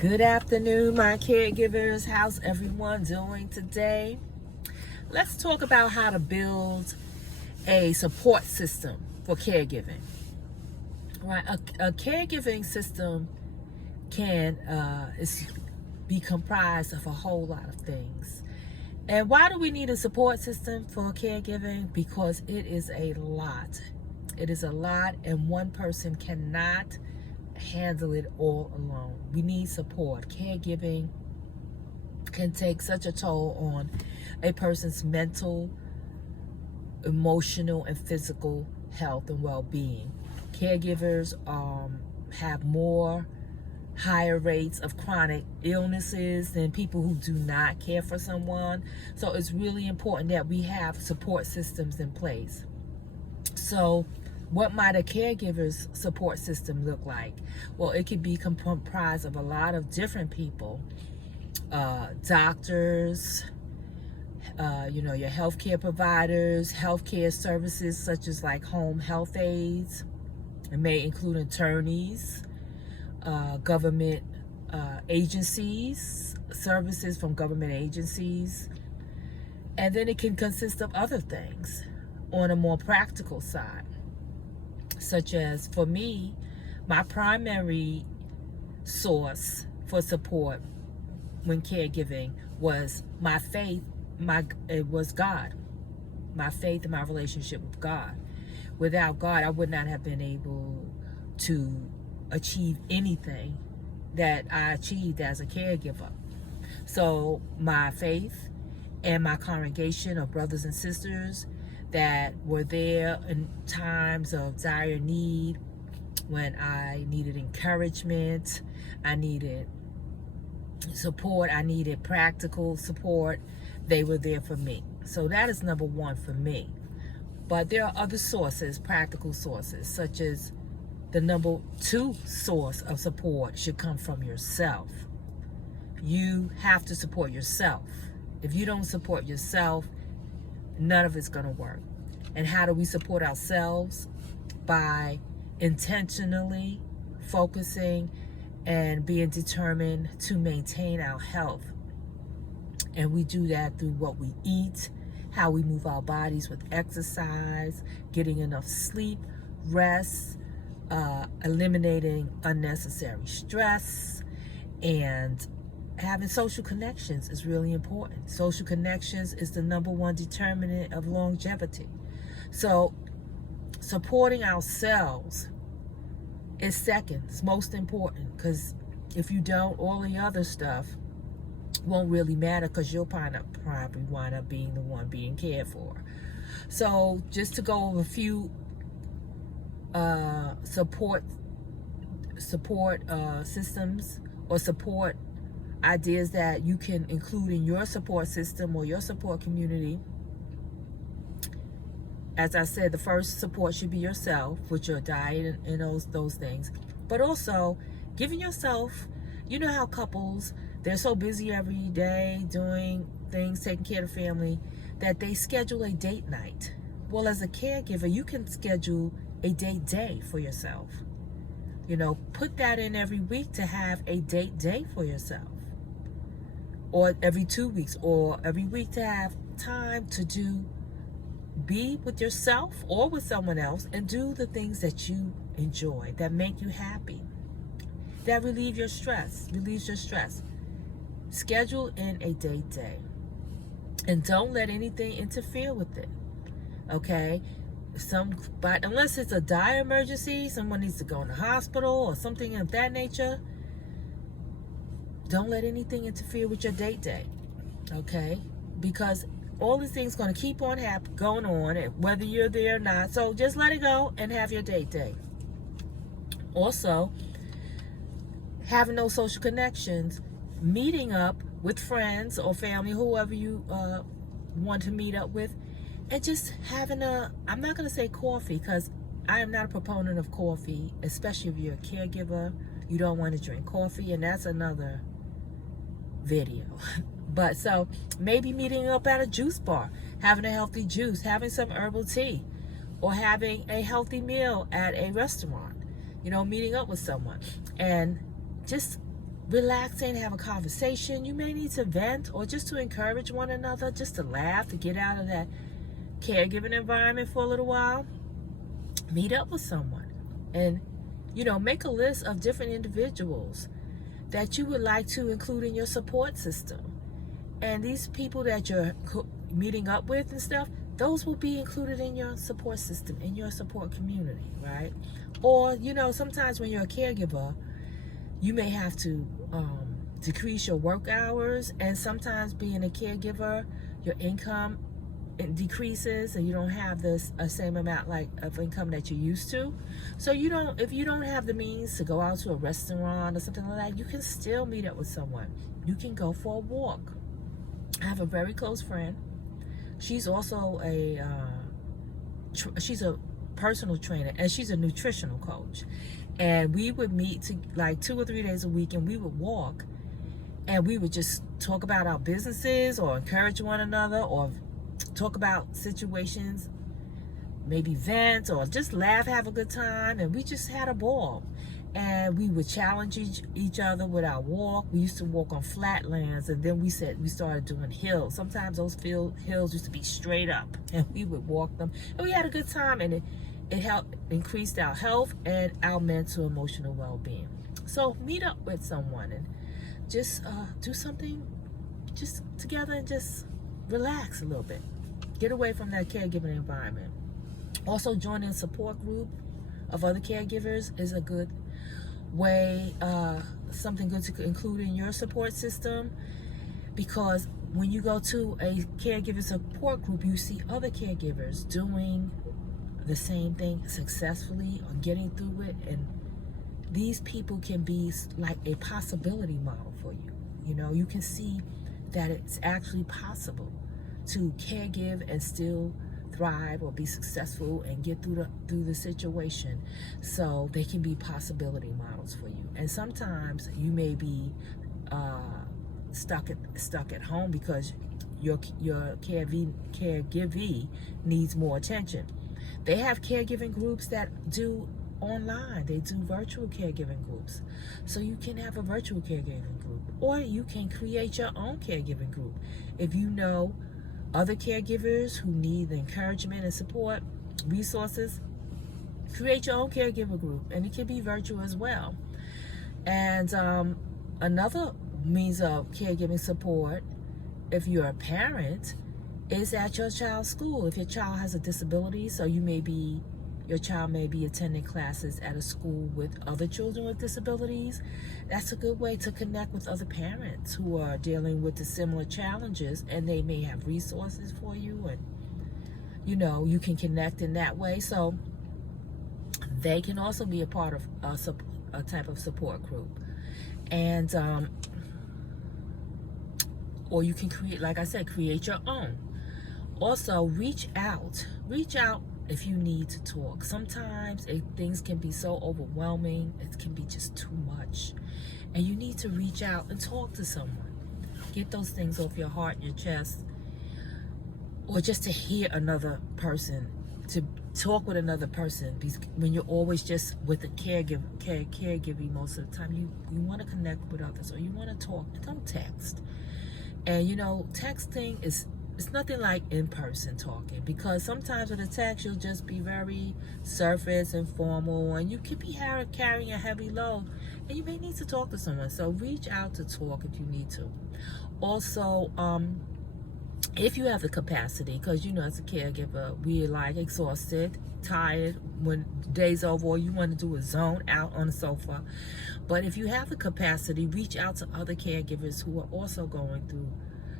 Good afternoon, my caregivers. How's everyone doing today? Let's talk about how to build a support system for caregiving. Right, a caregiving system can be comprised of a whole lot of things. And why do we need a support system for caregiving? Because it is a lot. It is a lot, and one person cannot handle it all alone. We need support. Caregiving can take such a toll on a person's mental, emotional, and physical health and well-being. Caregivers have higher rates of chronic illnesses than people who do not care for someone. So it's really important that we have support systems in place. So what might a caregiver's support system look like? Well, it could be comprised of a lot of different people. Doctors, your healthcare providers, healthcare services such as like home health aides. It may include attorneys, government agencies, services from government agencies. And then it can consist of other things on a more practical side, such as, for me, my primary source for support when caregiving was my faith. It was God, my faith and my relationship with God. Without God, I would not have been able to achieve anything that I achieved as a caregiver. So my faith and my congregation of brothers and sisters that were there in times of dire need, when I needed encouragement, I needed support, I needed practical support, they were there for me. So that is number one for me. But there are other sources, practical sources, such as the number two source of support should come from yourself. You have to support yourself. If you don't support yourself, none of it's going to work. And how do we support ourselves? By intentionally focusing and being determined to maintain our health. And we do that through what we eat, how we move our bodies with exercise, getting enough sleep, rest, eliminating unnecessary stress, and having social connections is really important. Social connections is the number one determinant of longevity. So supporting ourselves is second. It's most important, because if you don't, all the other stuff won't really matter, because you'll probably wind up being the one being cared for. So just to go over a few support systems or support ideas that you can include in your support system or your support community. As I said, the first support should be yourself with your diet and those things. But also giving yourself, you know how couples, they're so busy every day doing things, taking care of family, that they schedule a date night. Well, as a caregiver, you can schedule a date day for yourself. Put that in every week to have a date day for yourself. Or every 2 weeks, or every week to have time to be with yourself or with someone else and do the things that you enjoy, that make you happy, that relieves your stress. Schedule in a date day. And don't let anything interfere with it. Okay? But unless it's a dire emergency, someone needs to go in the hospital or something of that nature, don't let anything interfere with your date day. Okay? Because all these things going to keep on going on, whether you're there or not. So just let it go and have your date day. Also, having those social connections, meeting up with friends or family, whoever you want to meet up with, and just having I'm not going to say coffee, because I am not a proponent of coffee, especially if you're a caregiver. You don't want to drink coffee, and that's another video. But so maybe meeting up at a juice bar, having a healthy juice, having some herbal tea, or having a healthy meal at a restaurant, meeting up with someone and just relaxing, have a conversation. You may need to vent or just to encourage one another, just to laugh, to get out of that caregiving environment for a little while. Meet up with someone and, make a list of different individuals that you would like to include in your support system. And these people that you're meeting up with and stuff, those will be included in your support system, in your support community, right? Or, sometimes when you're a caregiver, you may have to decrease your work hours, and sometimes being a caregiver, your income decreases and you don't have this same amount of income that you used to. So if you don't have the means to go out to a restaurant or something like that, you can still meet up with someone. You can go for a walk. I have a very close friend. She's also she's a personal trainer, and she's a nutritional coach. And we would meet like 2 or 3 days a week, and we would walk, and we would just talk about our businesses or encourage one another or talk about situations, maybe vent or just laugh, have a good time. And we just had a ball. And we would challenge each other with our walk. We used to walk on flatlands, and then we started doing hills. Sometimes those hills used to be straight up, and we would walk them. And we had a good time, and it helped increase our health and our mental, emotional well-being. So meet up with someone and just do something just together and just relax a little bit. Get away from that caregiving environment. Also, joining a support group of other caregivers is a good way, something good to include in your support system, because when you go to a caregiver support group, you see other caregivers doing the same thing successfully or getting through it, and these people can be like a possibility model for you. You can see that it's actually possible to caregive and still thrive or be successful and get through the situation. So they can be possibility models for you. And sometimes you may be stuck at home because your caregivee needs more attention. They have caregiving groups that do online. They do virtual caregiving groups. So you can have a virtual caregiving group, or you can create your own caregiving group. If you know other caregivers who need the encouragement and support, resources, create your own caregiver group, and it can be virtual as well. And another means of caregiving support, if you're a parent, is at your child's school. If your child has a disability, so your child may be attending classes at a school with other children with disabilities, that's a good way to connect with other parents who are dealing with the similar challenges, and they may have resources for you, and you can connect in that way. So they can also be a part of a type of support group. And or you can create, like I said, create your own. Also, reach out if you need to talk. Sometimes things can be so overwhelming, it can be just too much, and you need to reach out and talk to someone. Get those things off your heart and your chest, or just to hear another person, to talk with another person. Because when you're always just with a caregiving most of the time, you want to connect with others, or you want to talk. Don't text. And texting it's nothing like in-person talking, because sometimes with a text you'll just be very surface and formal, and you could be carrying a heavy load, and you may need to talk to someone. So reach out to talk if you need to. Also, if you have the capacity, because as a caregiver, we're like exhausted, tired when the day's over, or you want to do a zone out on the sofa. But if you have the capacity, reach out to other caregivers who are also going through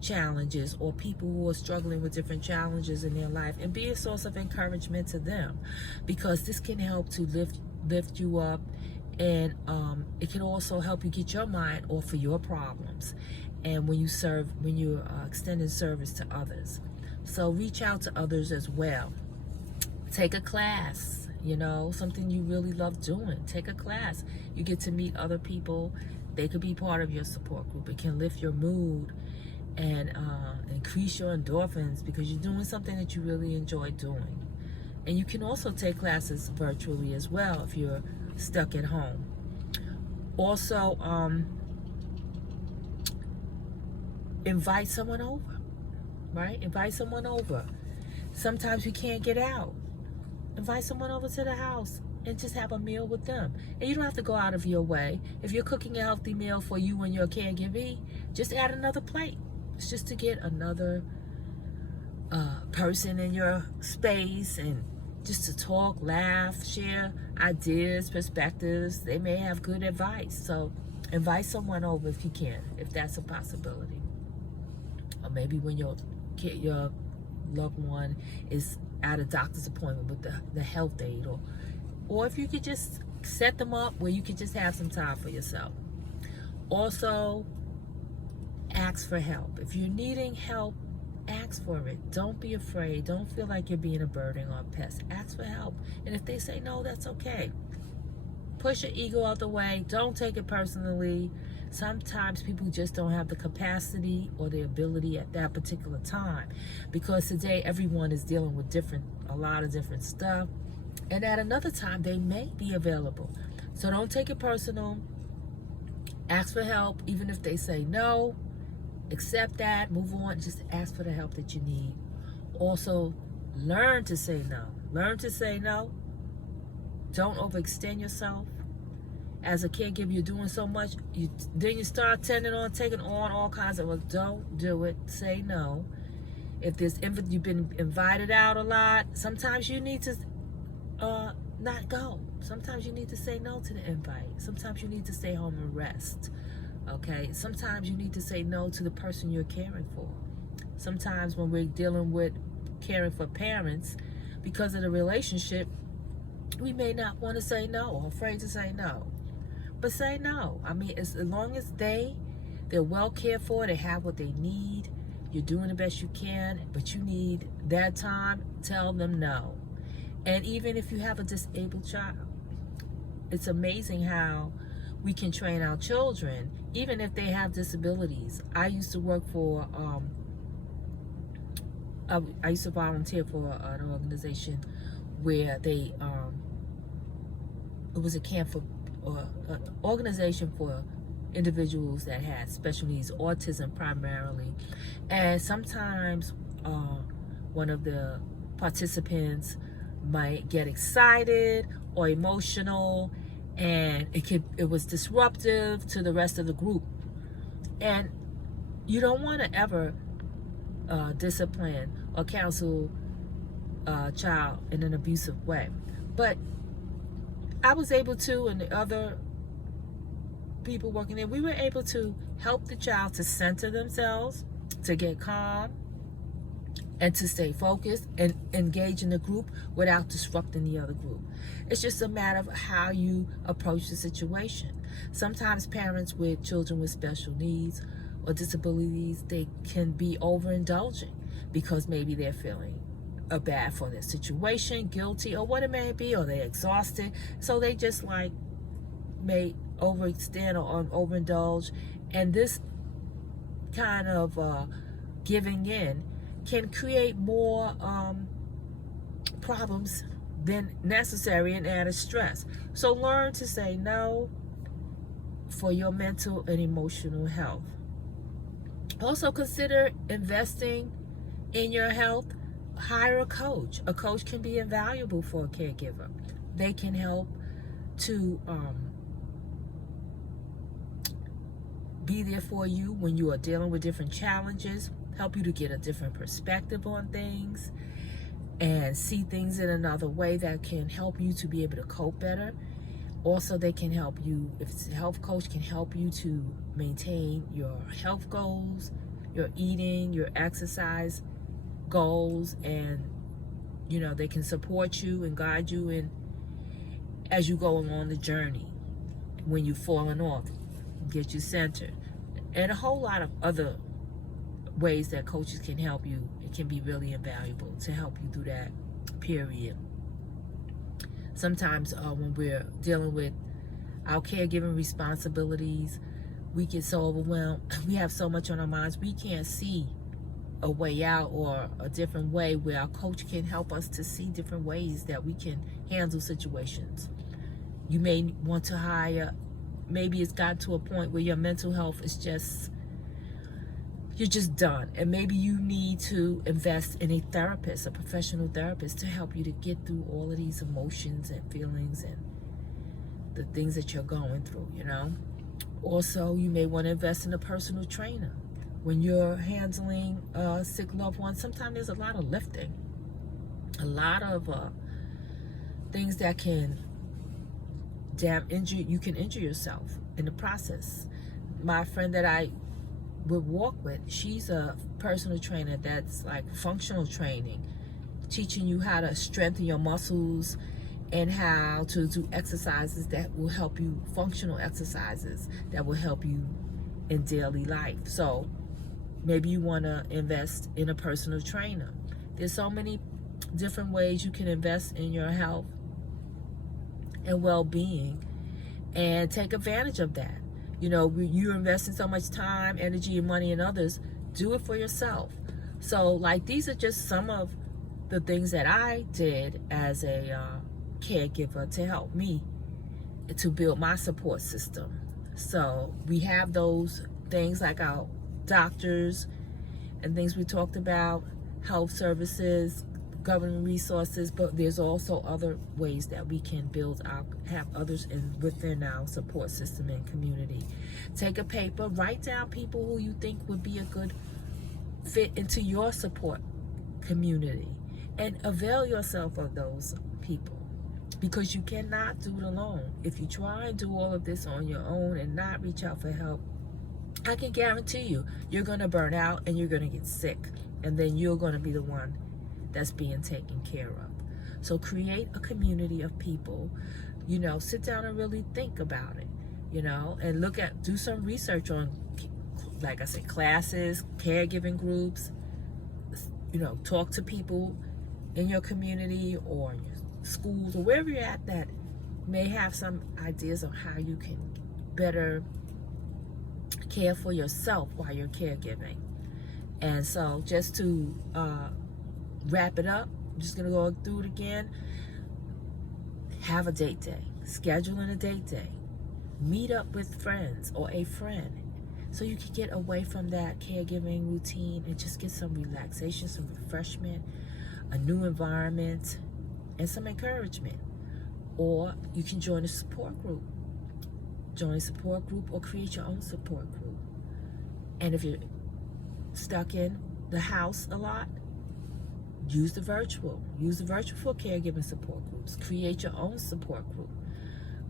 challenges, or people who are struggling with different challenges in their life, and be a source of encouragement to them, because this can help to lift you up, and it can also help you get your mind off of your problems, and when you're extending service to others. So reach out to others as well. Take a class, something you really love doing. Take a class. You get to meet other people. They could be part of your support group. It can lift your mood and increase your endorphins, because you're doing something that you really enjoy doing. And you can also take classes virtually as well if you're stuck at home. Also, invite someone over, right? Invite someone over. Sometimes we can't get out. Invite someone over to the house and just have a meal with them. And you don't have to go out of your way. If you're cooking a healthy meal for you and your caregiver, just add another plate. It's just to get another person in your space, and just to talk, laugh, share ideas, perspectives. They may have good advice. So invite someone over if you can, if that's a possibility. Or maybe when your loved one is at a doctor's appointment with the health aide, or if you could just set them up where you could just have some time for yourself. Also, ask for help. If you're needing help, ask for it. Don't be afraid. Don't feel like you're being a burden or a pest. Ask for help. And if they say no, that's okay. Push your ego out the way. Don't take it personally. Sometimes people just don't have the capacity or the ability at that particular time, because today everyone is dealing with a lot of different stuff. And at another time, they may be available. So don't take it personal. Ask for help, even if they say no. Accept that, move on, just ask for the help that you need. Also, learn to say no. Learn to say no. Don't overextend yourself. As a caregiver, you're doing so much, then you start taking on all kinds of, well, don't do it. Say no. If you've been invited out a lot, sometimes you need to not go. Sometimes you need to say no to the invite. Sometimes you need to stay home and rest. Okay, sometimes you need to say no to the person you're caring for. Sometimes when we're dealing with caring for parents, because of the relationship, we may not want to say no, or afraid to say no. But say no. I mean, as long as they're well cared for, they have what they need, you're doing the best you can, but you need that time, tell them no. And even if you have a disabled child, it's amazing how we can train our children, even if they have disabilities. I used to work for, I used to volunteer for an organization where it was a camp for, an organization for individuals that had special needs, autism primarily. And sometimes one of the participants might get excited or emotional, and it was disruptive to the rest of the group. And you don't want to ever discipline or counsel a child in an abusive way. But I was able to, and the other people working there, we were able to help the child to center themselves, to get calm, and to stay focused and engage in the group without disrupting the other group. It's just a matter of how you approach the situation. Sometimes parents with children with special needs or disabilities, they can be overindulging because maybe they're feeling bad for their situation, guilty, or what it may be, or they're exhausted. So they just may overextend or overindulge. And this kind of giving in can create more problems than necessary and added stress. So learn to say no for your mental and emotional health. Also consider investing in your health. Hire a coach. A coach can be invaluable for a caregiver. They can help to be there for you when you are dealing with different challenges, help you to get a different perspective on things and see things in another way that can help you to be able to cope better. Also, they can help you, if it's a health coach, can help you to maintain your health goals, your eating, your exercise goals, and they can support you and guide you in as you go along the journey when you've fallen off, get you centered, and a whole lot of other ways that coaches can help you. It can be really invaluable to help you through that period. Sometimes when we're dealing with our caregiving responsibilities, we get so overwhelmed. We have so much on our minds. We can't see a way out or a different way where our coach can help us to see different ways that we can handle situations. You may want to hire, maybe it's got to a point where your mental health is just you're just done. And maybe you need to invest in a therapist, a professional therapist, to help you to get through all of these emotions and feelings and the things that you're going through, you know. Also, you may want to invest in a personal trainer. When you're handling a sick loved one, sometimes there's a lot of lifting, a lot of things that can you can injure yourself in the process. My friend that I would walk with, she's a personal trainer that's like functional training, teaching you how to strengthen your muscles and how to do exercises that will help you, functional exercises that will help you in daily life. So maybe you want to invest in a personal trainer. There's so many different ways you can invest in your health and well-being and take advantage of that. You know, you're investing so much time, energy, and money in others. Do it for yourself. So, like, these are just some of the things that I did as a caregiver to help me to build my support system. So we have those things like our doctors and things we talked about, health services, government resources, but there's also other ways that we can have others within our support system and community. Take a paper, write down people who you think would be a good fit into your support community, and avail yourself of those people, because you cannot do it alone. If you try and do all of this on your own and not reach out for help, I can guarantee you, you're going to burn out and you're going to get sick, and then you're going to be the one that's being taken care of. So create a community of people, you know, sit down and really think about it, you know, and do some research on, like I said, classes, caregiving groups, you know, talk to people in your community or in your schools or wherever you're at that may have some ideas on how you can better care for yourself while you're caregiving. And so just to wrap it up, I'm just going to go through it again. Have a date day. Scheduling a date day. Meet up with friends or a friend so you can get away from that caregiving routine and just get some relaxation, some refreshment, a new environment, and some encouragement. Or you can join a support group. Join a support group or create your own support group. And if you're stuck in the house a lot, use the virtual. Use the virtual for caregiving support groups. Create your own support group.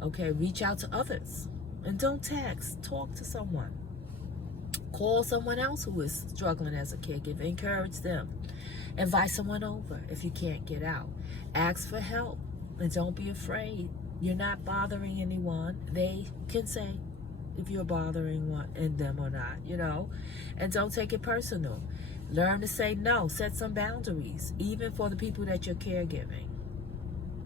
Okay, reach out to others. And don't text. Talk to someone. Call someone else who is struggling as a caregiver. Encourage them. Invite someone over if you can't get out. Ask for help. And don't be afraid. You're not bothering anyone. They can say if you're bothering them or not, you know. And don't take it personal. Learn to say no. Set some boundaries, even for the people that you're caregiving.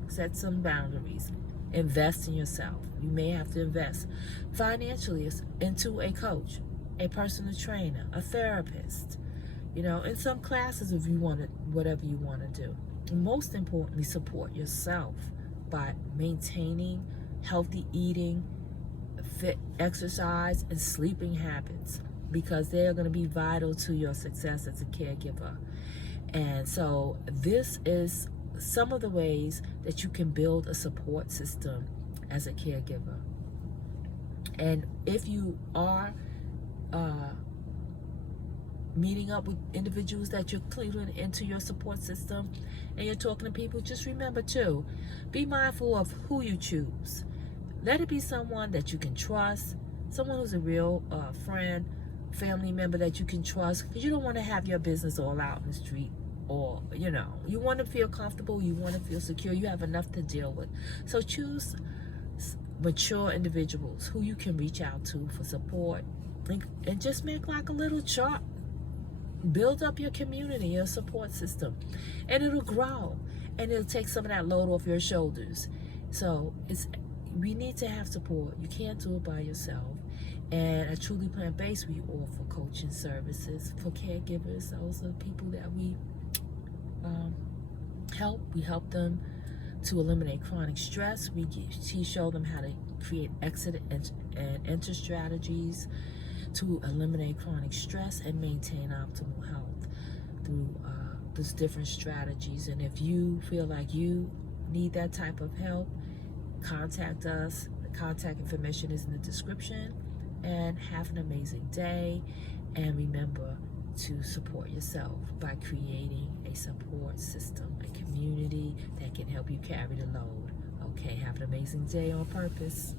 Set some boundaries. Invest in yourself. You may have to invest financially into a coach, a personal trainer, a therapist, you know, in some classes if you want to, whatever you want to do. And most importantly, support yourself by maintaining healthy eating, fit exercise, and sleeping habits, because they are going to be vital to your success as a caregiver. And so this is some of the ways that you can build a support system as a caregiver. And if you are meeting up with individuals that you're including into your support system and you're talking to people, just remember too, be mindful of who you choose. Let it be someone that you can trust, someone who's a real friend, family member that you can trust, because you don't want to have your business all out in the street, or, you know, you want to feel comfortable, you want to feel secure, you have enough to deal with. So choose mature individuals who you can reach out to for support, and just make like a little chart. Build up your community, your support system, and it'll grow, and it'll take some of that load off your shoulders. So we need to have support. You can't do it by yourself. And at Truly Plant-Based, we offer coaching services for caregivers. Those are people that we help. We help them to eliminate chronic stress. We show them how to create exit and enter strategies. to eliminate chronic stress and maintain optimal health through these different strategies. And if you feel like you need that type of help, contact us. The contact information is in the description. And have an amazing day. And remember to support yourself by creating a support system, a community that can help you carry the load. Okay, have an amazing day on purpose.